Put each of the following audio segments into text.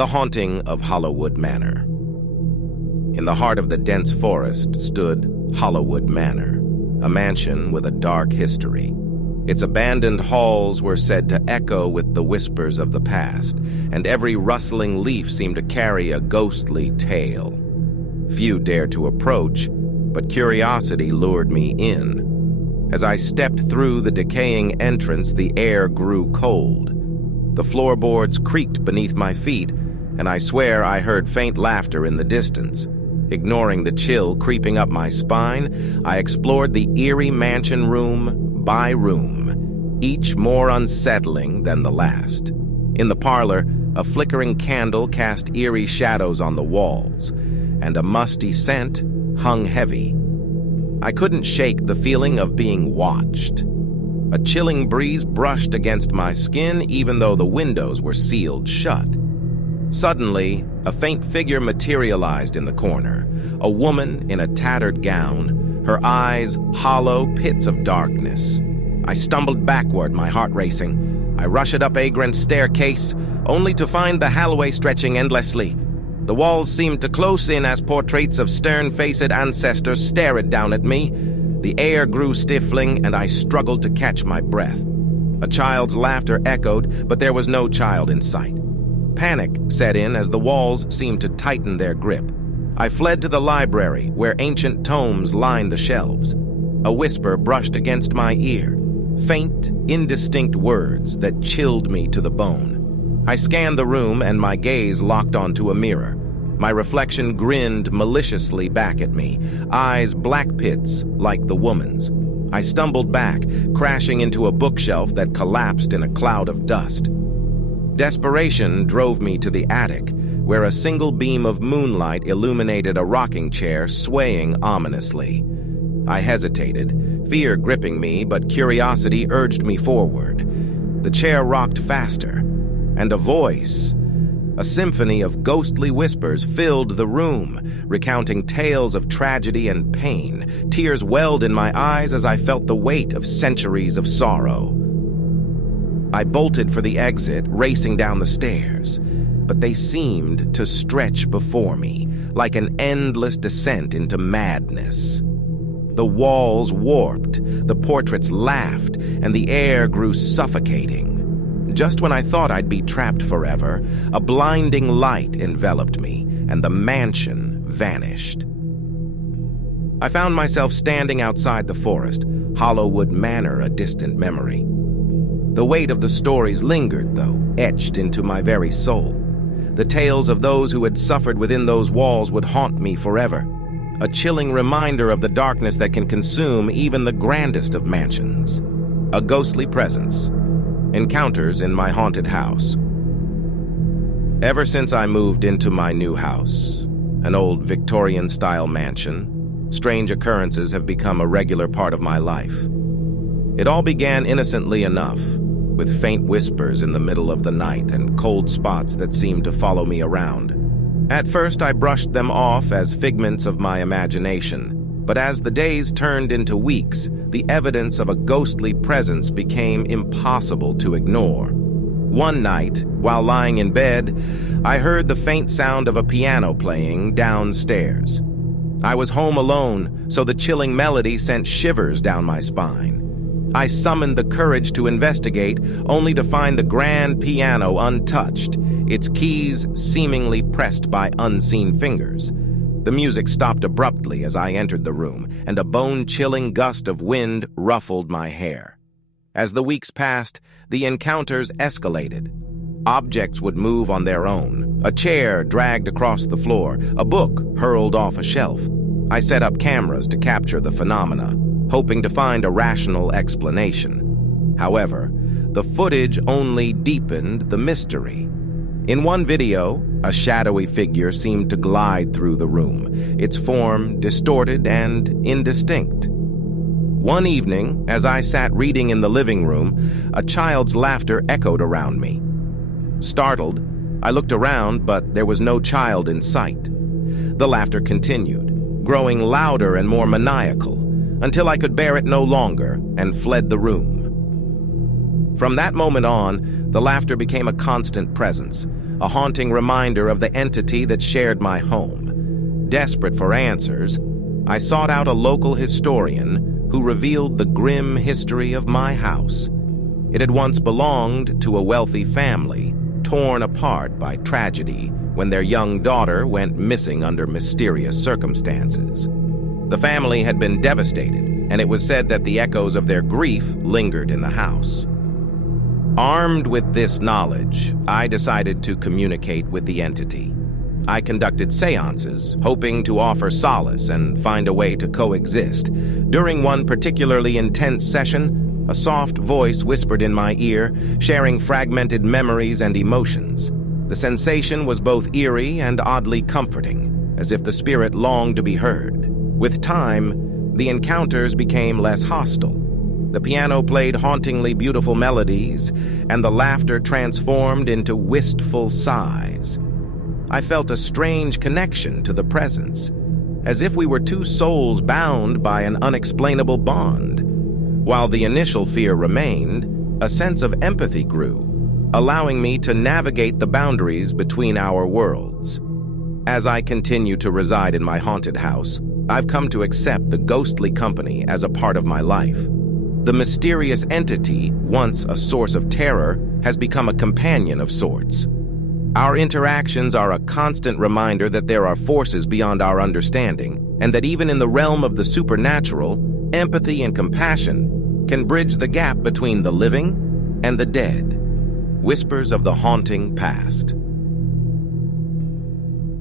The Haunting of Hollowwood Manor. In the heart of the dense forest stood Hollowwood Manor, a mansion with a dark history. Its abandoned halls were said to echo with the whispers of the past, and every rustling leaf seemed to carry a ghostly tale. Few dared to approach, but curiosity lured me in. As I stepped through the decaying entrance, the air grew cold. The floorboards creaked beneath my feet, and I swear I heard faint laughter in the distance. Ignoring the chill creeping up my spine, I explored the eerie mansion room by room, each more unsettling than the last. In the parlor, a flickering candle cast eerie shadows on the walls, and a musty scent hung heavy. I couldn't shake the feeling of being watched. A chilling breeze brushed against my skin even though the windows were sealed shut. Suddenly, a faint figure materialized in the corner, a woman in a tattered gown, her eyes hollow pits of darkness. I stumbled backward, my heart racing. I rushed up a grand staircase, only to find the hallway stretching endlessly. The walls seemed to close in as portraits of stern-faced ancestors stared down at me. The air grew stifling, and I struggled to catch my breath. A child's laughter echoed, but there was no child in sight. Panic set in as the walls seemed to tighten their grip. I fled to the library, where ancient tomes lined the shelves. A whisper brushed against my ear, faint, indistinct words that chilled me to the bone. I scanned the room, and my gaze locked onto a mirror. My reflection grinned maliciously back at me, eyes black pits like the woman's. I stumbled back, crashing into a bookshelf that collapsed in a cloud of dust. Desperation drove me to the attic, where a single beam of moonlight illuminated a rocking chair swaying ominously. I hesitated, fear gripping me, but curiosity urged me forward. The chair rocked faster, and a voice, a symphony of ghostly whispers, filled the room, recounting tales of tragedy and pain. Tears welled in my eyes as I felt the weight of centuries of sorrow. I bolted for the exit, racing down the stairs, but they seemed to stretch before me, like an endless descent into madness. The walls warped, the portraits laughed, and the air grew suffocating. Just when I thought I'd be trapped forever, a blinding light enveloped me, and the mansion vanished. I found myself standing outside the forest, Hollowwood Manor a distant memory. The weight of the stories lingered, though, etched into my very soul. The tales of those who had suffered within those walls would haunt me forever, a chilling reminder of the darkness that can consume even the grandest of mansions. A ghostly presence. Encounters in my haunted house. Ever since I moved into my new house, an old Victorian-style mansion, strange occurrences have become a regular part of my life. It all began innocently enough, with faint whispers in the middle of the night and cold spots that seemed to follow me around. At first, I brushed them off as figments of my imagination, but as the days turned into weeks, the evidence of a ghostly presence became impossible to ignore. One night, while lying in bed, I heard the faint sound of a piano playing downstairs. I was home alone, so the chilling melody sent shivers down my spine. I summoned the courage to investigate, only to find the grand piano untouched, its keys seemingly pressed by unseen fingers. The music stopped abruptly as I entered the room, and a bone-chilling gust of wind ruffled my hair. As the weeks passed, the encounters escalated. Objects would move on their own. A chair dragged across the floor, a book hurled off a shelf. I set up cameras to capture the phenomena, hoping to find a rational explanation. However, the footage only deepened the mystery. In one video, a shadowy figure seemed to glide through the room, its form distorted and indistinct. One evening, as I sat reading in the living room, a child's laughter echoed around me. Startled, I looked around, but there was no child in sight. The laughter continued, growing louder and more maniacal, until I could bear it no longer and fled the room. From that moment on, the laughter became a constant presence, a haunting reminder of the entity that shared my home. Desperate for answers, I sought out a local historian who revealed the grim history of my house. It had once belonged to a wealthy family, torn apart by tragedy when their young daughter went missing under mysterious circumstances. The family had been devastated, and it was said that the echoes of their grief lingered in the house. Armed with this knowledge, I decided to communicate with the entity. I conducted seances, hoping to offer solace and find a way to coexist. During one particularly intense session, a soft voice whispered in my ear, sharing fragmented memories and emotions. The sensation was both eerie and oddly comforting, as if the spirit longed to be heard. With time, the encounters became less hostile. The piano played hauntingly beautiful melodies, and the laughter transformed into wistful sighs. I felt a strange connection to the presence, as if we were two souls bound by an unexplainable bond. While the initial fear remained, a sense of empathy grew, allowing me to navigate the boundaries between our worlds. As I continue to reside in my haunted house, I've come to accept the ghostly company as a part of my life. The mysterious entity, once a source of terror, has become a companion of sorts. Our interactions are a constant reminder that there are forces beyond our understanding, and that even in the realm of the supernatural, empathy and compassion can bridge the gap between the living and the dead. Whispers of the Haunting Past.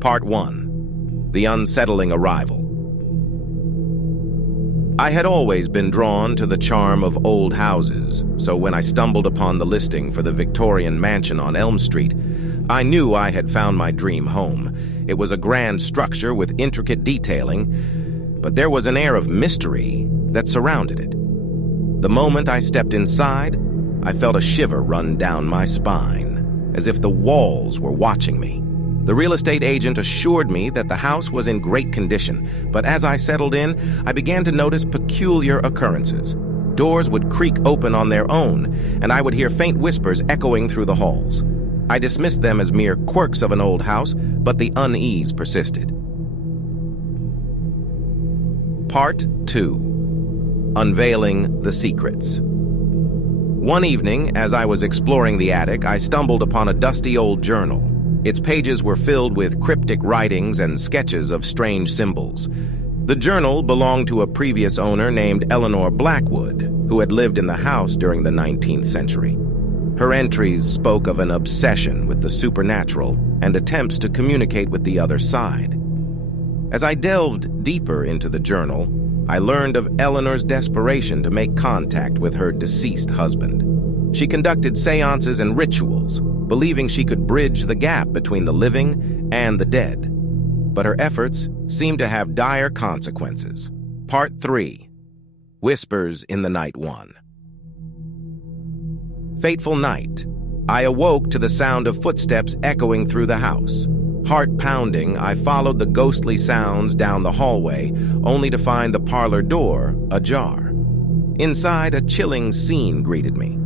Part 1. The Unsettling Arrival. I had always been drawn to the charm of old houses, so when I stumbled upon the listing for the Victorian mansion on Elm Street, I knew I had found my dream home. It was a grand structure with intricate detailing, but there was an air of mystery that surrounded it. The moment I stepped inside, I felt a shiver run down my spine, as if the walls were watching me. The real estate agent assured me that the house was in great condition, but as I settled in, I began to notice peculiar occurrences. Doors would creak open on their own, and I would hear faint whispers echoing through the halls. I dismissed them as mere quirks of an old house, but the unease persisted. Part 2. Unveiling the Secrets. One evening, as I was exploring the attic, I stumbled upon a dusty old journal. Its pages were filled with cryptic writings and sketches of strange symbols. The journal belonged to a previous owner named Eleanor Blackwood, who had lived in the house during the 19th century. Her entries spoke of an obsession with the supernatural and attempts to communicate with the other side. As I delved deeper into the journal, I learned of Eleanor's desperation to make contact with her deceased husband. She conducted seances and rituals, believing she could bridge the gap between the living and the dead. But her efforts seemed to have dire consequences. Part 3. Whispers in the Night 1. Fateful night. I awoke to the sound of footsteps echoing through the house. Heart pounding, I followed the ghostly sounds down the hallway, only to find the parlor door ajar. Inside, a chilling scene greeted me.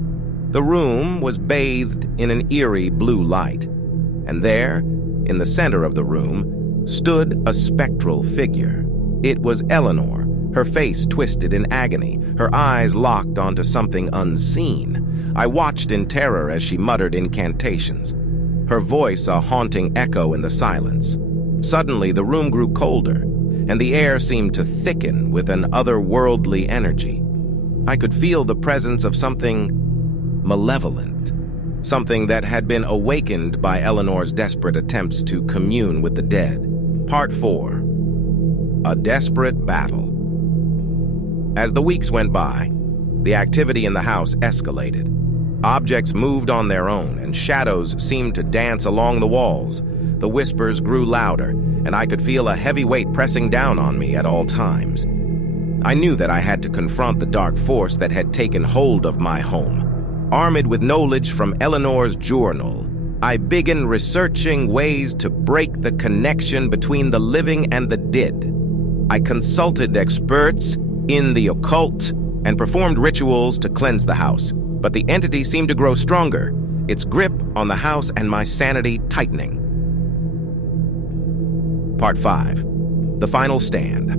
The room was bathed in an eerie blue light, and there, in the center of the room, stood a spectral figure. It was Eleanor, her face twisted in agony, her eyes locked onto something unseen. I watched in terror as she muttered incantations, her voice a haunting echo in the silence. Suddenly, the room grew colder, and the air seemed to thicken with an otherworldly energy. I could feel the presence of something malevolent, something that had been awakened by Eleanor's desperate attempts to commune with the dead. Part 4. A Desperate Battle. As the weeks went by, the activity in the house escalated. Objects moved on their own, and shadows seemed to dance along the walls. The whispers grew louder, and I could feel a heavy weight pressing down on me at all times. I knew that I had to confront the dark force that had taken hold of my home. Armed with knowledge from Eleanor's journal, I began researching ways to break the connection between the living and the dead. I consulted experts in the occult and performed rituals to cleanse the house. but the entity seemed to grow stronger, its grip on the house and my sanity tightening. Part 5. The Final Stand.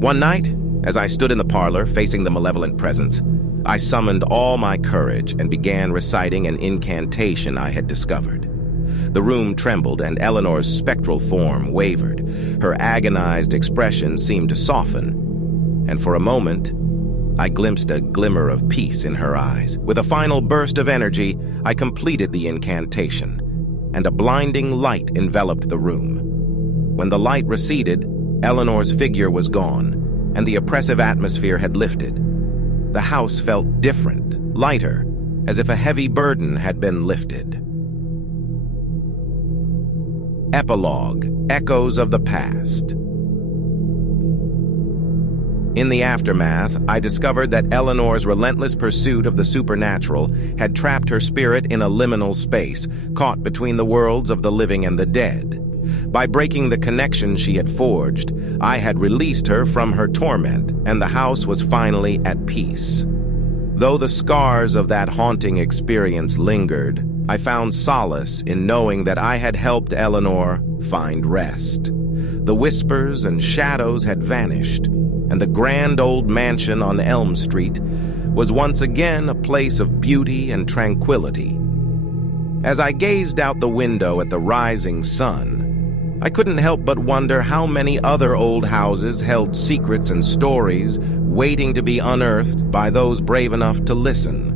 One night, as I stood in the parlor facing the malevolent presence, I summoned all my courage and began reciting an incantation I had discovered. The room trembled and Eleanor's spectral form wavered. Her agonized expression seemed to soften, and for a moment, I glimpsed a glimmer of peace in her eyes. With a final burst of energy, I completed the incantation, and a blinding light enveloped the room. When the light receded, Eleanor's figure was gone, and the oppressive atmosphere had lifted. The house felt different, lighter, as if a heavy burden had been lifted. Epilogue: Echoes of the Past. In the aftermath, I discovered that Eleanor's relentless pursuit of the supernatural had trapped her spirit in a liminal space, caught between the worlds of the living and the dead. By breaking the connection she had forged, I had released her from her torment, and the house was finally at peace. Though the scars of that haunting experience lingered, I found solace in knowing that I had helped Eleanor find rest. The whispers and shadows had vanished, and the grand old mansion on Elm Street was once again a place of beauty and tranquility. As I gazed out the window at the rising sun, I couldn't help but wonder how many other old houses held secrets and stories waiting to be unearthed by those brave enough to listen.